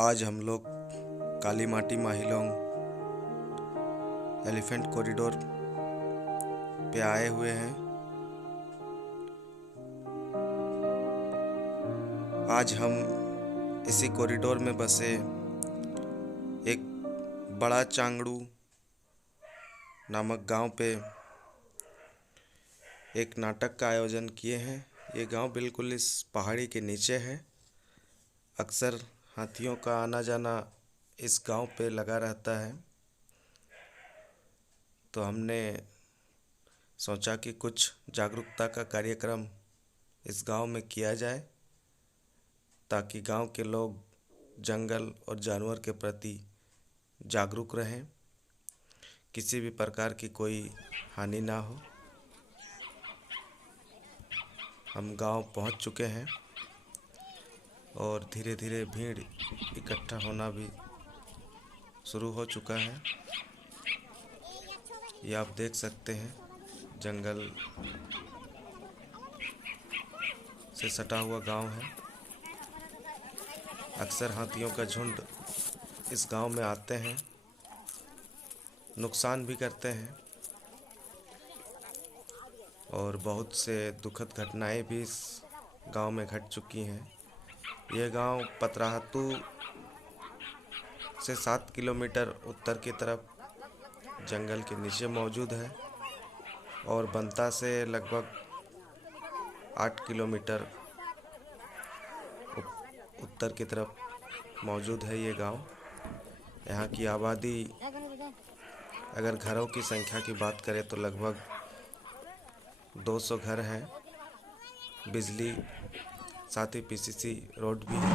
आज हम लोग काली माटी माहिलोंग एलिफेंट कॉरिडोर पे आए हुए हैं। आज हम इसी कॉरिडोर में बसे एक बड़ा चांगड़ू नामक गांव पे एक नाटक का आयोजन किए हैं। ये गांव बिल्कुल इस पहाड़ी के नीचे है। अक्सर हाथियों का आना जाना इस गांव पे लगा रहता है, तो हमने सोचा कि कुछ जागरूकता का कार्यक्रम इस गांव में किया जाए ताकि गांव के लोग जंगल और जानवर के प्रति जागरूक रहें, किसी भी प्रकार की कोई हानि ना हो। हम गांव पहुंच चुके हैं और धीरे धीरे भीड़ इकट्ठा होना भी शुरू हो चुका है। ये आप देख सकते हैं, जंगल से सटा हुआ गांव है। अक्सर हाथियों का झुंड इस गांव में आते हैं, नुकसान भी करते हैं और बहुत से दुखद घटनाएं भी इस गांव में घट चुकी हैं। यह गांव पतराहतू से 7 किलोमीटर उत्तर की तरफ जंगल के नीचे मौजूद है और बंता से लगभग 8 किलोमीटर उत्तर की तरफ मौजूद है ये गांव। यहाँ की आबादी, अगर घरों की संख्या की बात करें तो लगभग 200 घर हैं। बिजली साथ ही पीसीसी रोड भी है।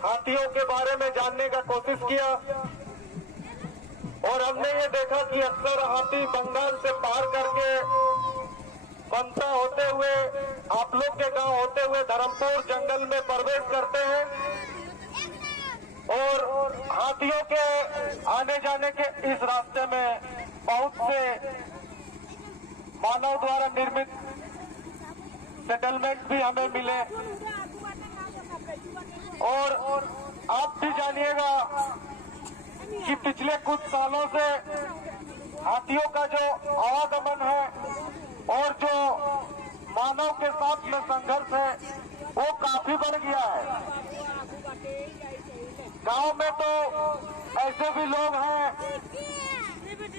हाथियों के बारे में जानने का कोशिश किया और हमने ये देखा कि अक्सर हाथी बंगाल से पार करके बंसा होते हुए, आप लोग के गांव होते हुए धर्मपुर जंगल में प्रवेश करते हैं और हाथियों के आने जाने के इस रास्ते में बहुत से मानव द्वारा निर्मित सेटलमेंट भी हमें मिले और आप भी जानिएगा कि पिछले कुछ सालों से हाथियों का जो आवागमन है और जो मानव के साथ में संघर्ष है वो काफी बढ़ गया है। गांव में तो ऐसे भी लोग हैं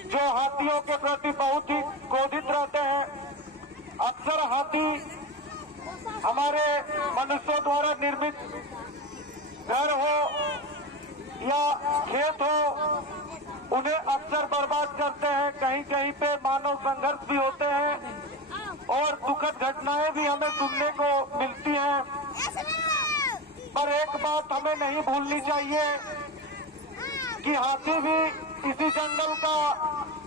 जो हाथियों के प्रति बहुत ही क्रोधित रहते हैं। अक्सर हाथी हमारे मनुष्यों द्वारा निर्मित घर हो या खेत हो, उन्हें अक्सर बर्बाद करते हैं। कहीं कहीं पे मानव संघर्ष भी होते हैं और दुखद घटनाएं भी हमें सुनने को मिलती हैं। पर एक बात हमें नहीं भूलनी चाहिए कि हाथी भी इसी जंगल का,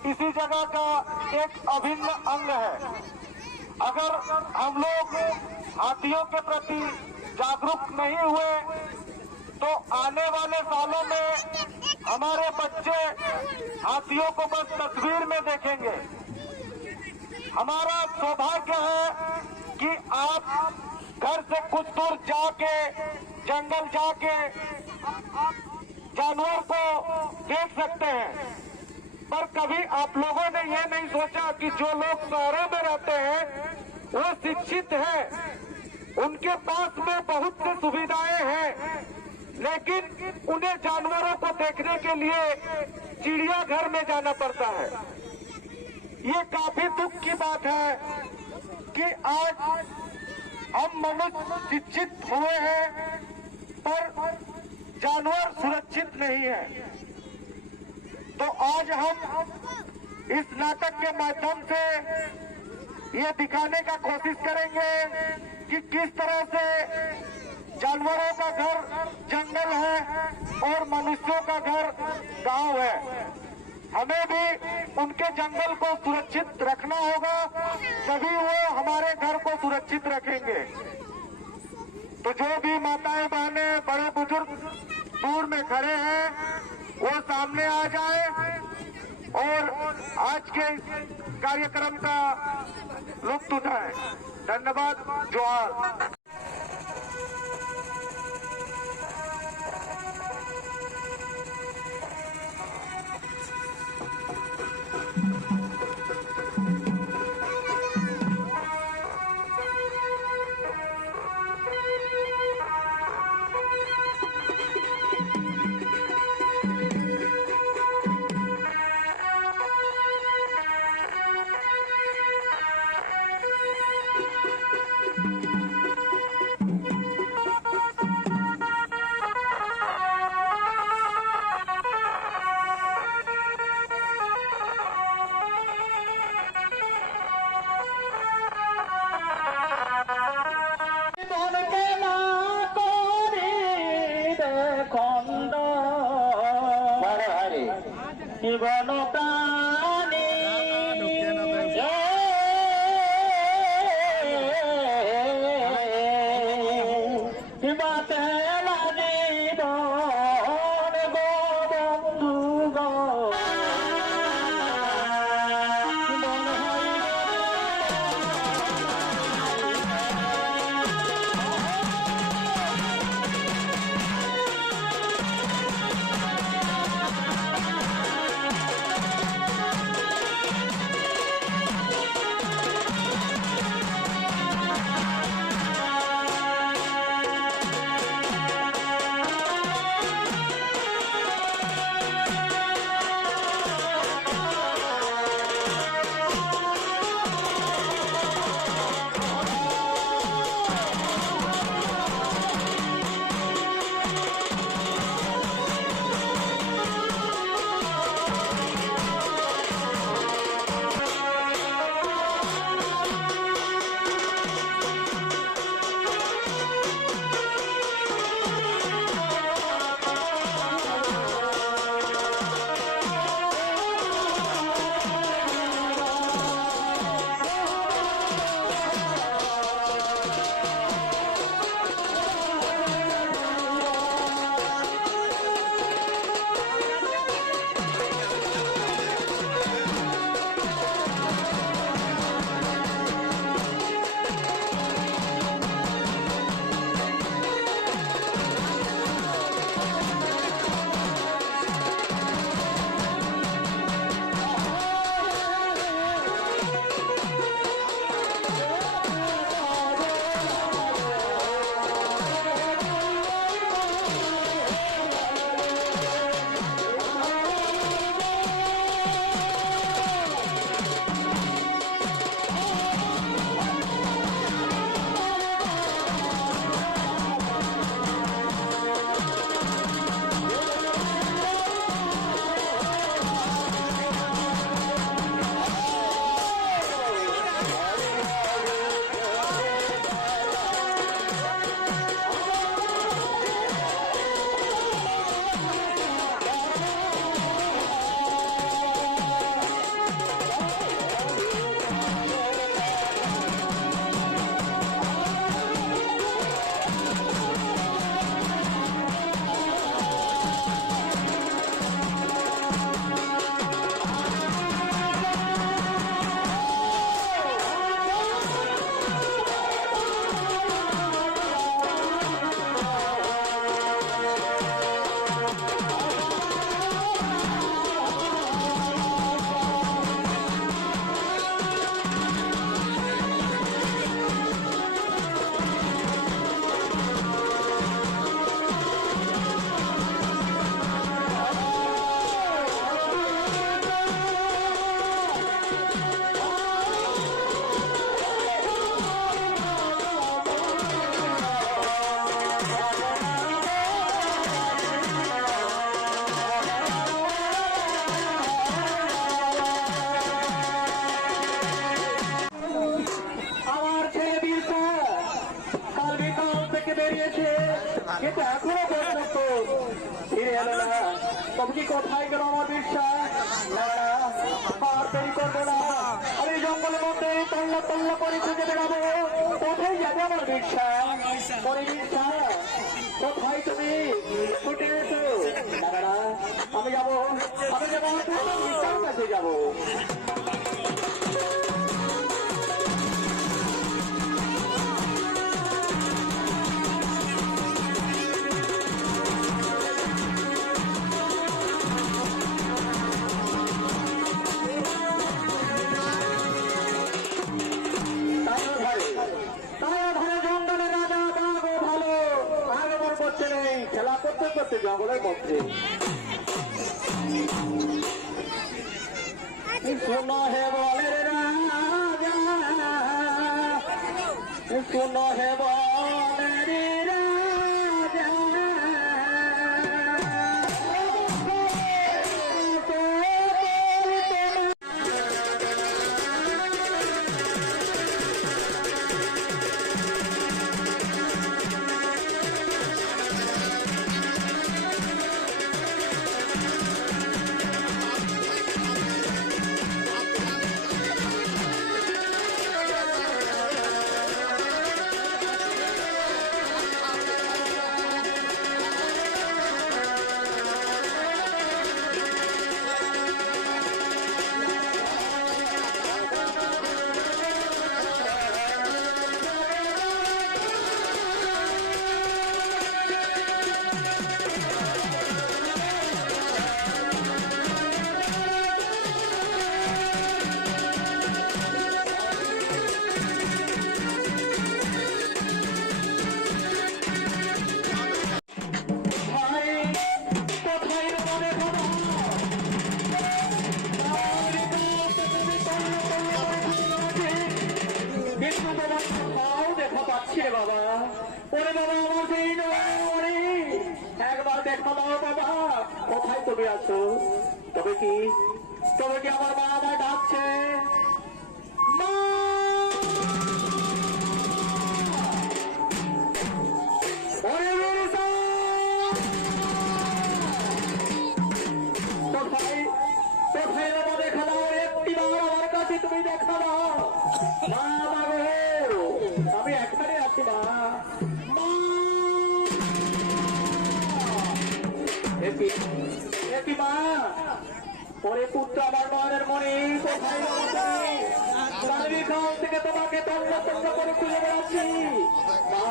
इसी जगह का एक अभिन्न अंग है। अगर हम लोग हाथियों के प्रति जागरूक नहीं हुए तो आने वाले सालों में हमारे बच्चे हाथियों को बस तस्वीर में देखेंगे। हमारा सौभाग्य है कि आप घर से कुछ दूर जाके, जंगल जाके जानवर को देख सकते हैं। पर कभी आप लोगों ने यह नहीं सोचा कि जो लोग शहरों में रहते हैं वो शिक्षित हैं, उनके पास में बहुत सी सुविधाएं हैं, लेकिन उन्हें जानवरों को देखने के लिए चिड़ियाघर में जाना पड़ता है। ये काफी दुख की बात है कि आज हम मनुष्य शिक्षित हुए हैं पर जानवर सुरक्षित नहीं है। तो आज हम इस नाटक के माध्यम से ये दिखाने का कोशिश करेंगे कि किस तरह से जानवरों का घर जंगल है और मनुष्यों का घर गांव है। हमें भी उनके जंगल को सुरक्षित रखना होगा, तभी वो हमारे घर को सुरक्षित रखेंगे। तो जो भी माताएं बहनें बड़े बुजुर्ग दूर में खड़े हैं वो सामने आ जाए और आज के इस कार्यक्रम का लुत्फ उठाएं। धन्यवाद। जोहार। জীবন প্রাণী কিন্তু এখনো পর্যন্ত ফিরে এলো না। তবে কি কোথায় গেল আমার বিশ্বাস? না না, আর দেরি করবো না। আমি জঙ্গলের মধ্যে তল্লা তল্লা করে খুঁজে বেড়াবো। কোথায় যাবে আমার বিশ্বাস? পরে বিশ্বাস কোথায় তুমি ছুটে এসো? না না, আমি যাবো, আমি যাবো, বিশ্বাস কাছে যাবো। খেলা করতে করতে জঙ্গলের মধ্যে শোনো হে বলে রাজা, শোনো হে বলে রাজা, বাবা, ওরে বাবা, আমার সেই নয়, একবার দেখা দাও বাবা, কোথায় তুমি আছো? তবে কি আমার মা আমায় ডাকছে? মা, কোথায় কোথায় বাবা, দেখা দাও, একটি বার আমার কাছে তুমি দেখা দাও। মা, আমি এখানে আছি মা। মা, পরে পুত্র আমার নয়নের মনে কোথায় খান থেকে তোমাকে তন্ন তন্ন করে খুঁজে বেড়াচ্ছি। মা,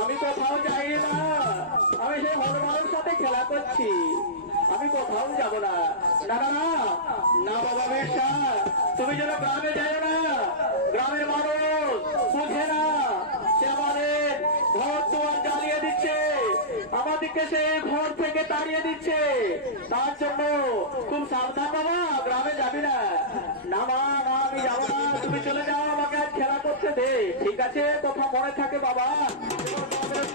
আমি কোথাও যাই না, আমি সেই হনুমানের সাথে খেলা করছি, আমি কোথাও যাব না। না না না না বাবা বেশা, তুমি যেন গ্রামে যাও না, গ্রামের মানুষ বুঝে না, সে আমাদের ঘর দুয়ার জ্বালিয়ে দিচ্ছে, আমাদেরকে সে ঘর থেকে তাড়িয়ে দিচ্ছে, তার জন্য খুব সাবধান বাবা, গ্রামে যাবি না। না মা, না আমি যাবো না, তুমি চলে যাও, আমাকে আজ খেলা করতে দে। ঠিক আছে, কথা মনে থাকে বাবা, গ্রামে যাবে না।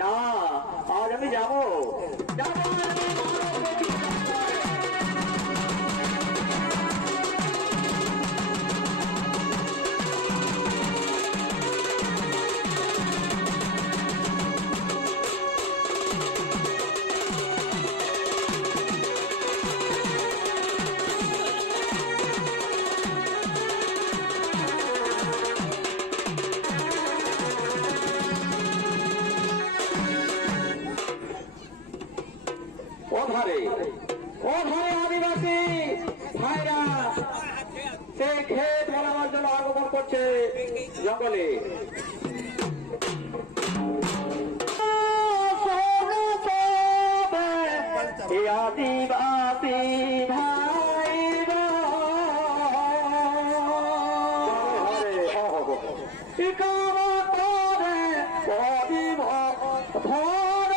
না, আজ আমি যাবো। আদিবাসী ভাইরা সেই ক্ষেত বানাবার জন্য আগমন করছে জঙ্গলে। আদিবাসী ভাইরা ইকাম করে পরিব ভর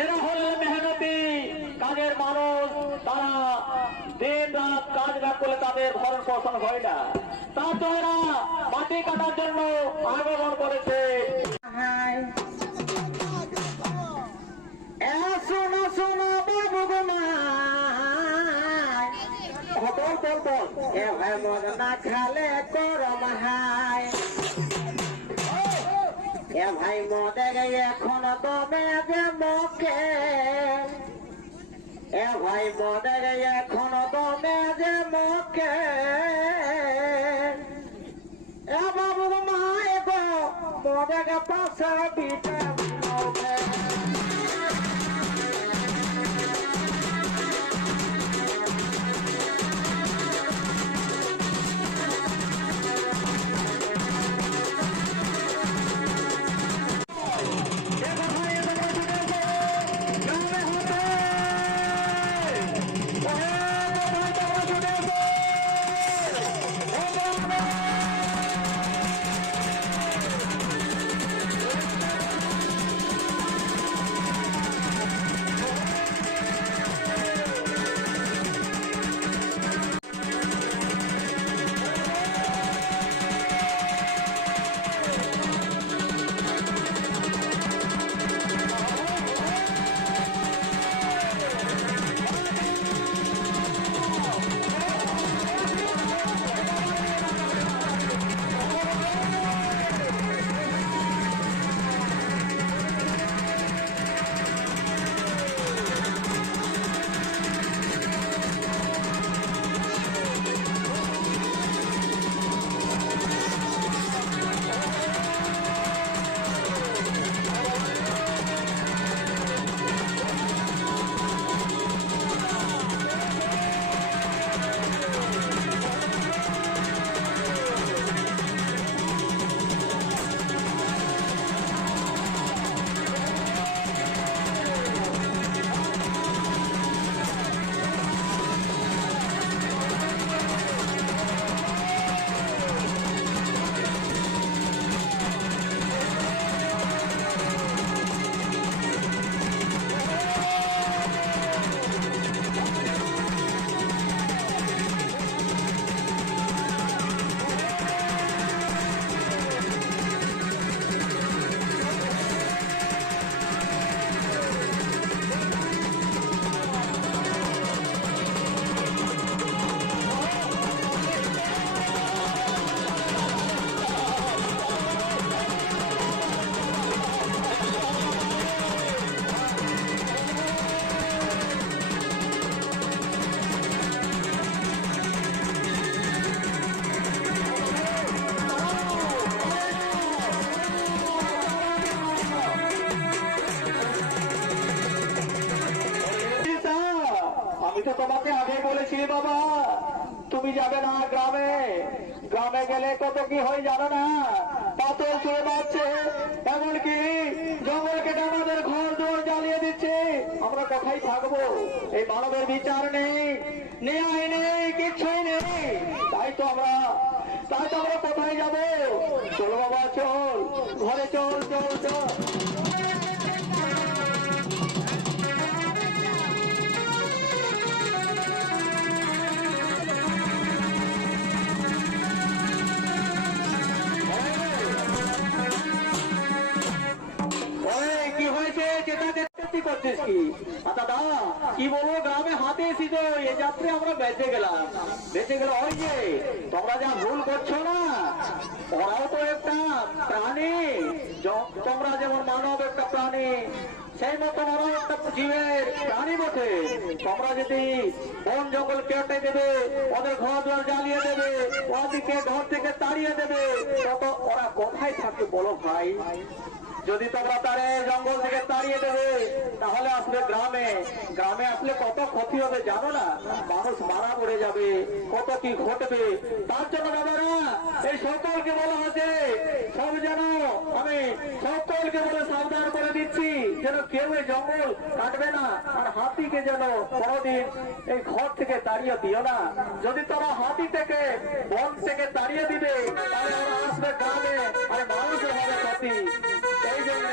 এরা হলেন মেহনতি কাজের মানুষ। তারা দিন রাত কাজ না করলে তাদের ভরণ পোষণ হয় না। তার তো এরা মাটি কাটার জন্য আগমন করেছে। শোনো শোনো বাবু এ ভাই মদ না খালে করম হায়। এ ভাই মদে এখন দমে যে মুখে। এ ভাই মদে এখন দমে যে মুখে। এ বাবু মায় গো মদে পাশে পিঠে মুখে। আমি তো তোমাকে আগে বলেছি বাবা, তুমি যাবে না গ্রামে। গ্রামে গেলে কত কি হয় জানো না, পাথর ছুঁয়ে যাচ্ছে, এমনকি জঙ্গল কেটে আমাদের ঘর দোর জ্বালিয়ে দিচ্ছে। আমরা কোথায় থাকবো? এই মানবের বিচার নেই, ন্যায় নেই, কিচ্ছুই নেই। তাই তো আমরা কোথায় যাবো? চল বাবা চল, ঘরে চল চল চল। করছিস কি দাদা? কি বলবো, গ্রামে হাতে এসেছিল এই যাত্রে আমরা বেঁচে গেলাম। ওই যে তোমরা যা ভুল করছো না, ওরাও তো একটা প্রাণী। তোমরা যেমন মানব একটা প্রাণী, সেই মতন ওরাও একটা জীবের প্রাণী বটে। তোমরা যদি বন জঙ্গল কেটে দেবে, ওদের ঘর দুয়ার জ্বালিয়ে দেবে, ওদিকে ঘর থেকে তাড়িয়ে দেবে, তত ওরা কোথায় থাকবে বলো ভাই? যদি তোমরা তারে জঙ্গল থেকে তাড়িয়ে দেবে তাহলে আসবে গ্রামে, গ্রামে আসলে কত ক্ষতি হবে জানো না, মানুষ মারা পড়ে যাবে, কত কি ঘটবে। তার জন্য বাবারা এই সকলকে বলা হচ্ছে, সব যেন আমি সকলকে বলে সাবধান করে দিচ্ছি যেন কেউ এই জঙ্গল কাটবে না, আর হাতিকে যেন কোনোদিন এই ঘর থেকে তাড়িয়ে দিও না। যদি তোমরা হাতি থেকে বন থেকে তাড়িয়ে দিবে তাহলে ওরা আসবে গ্রামে আর মানুষের হবে ক্ষতি। এই জন্য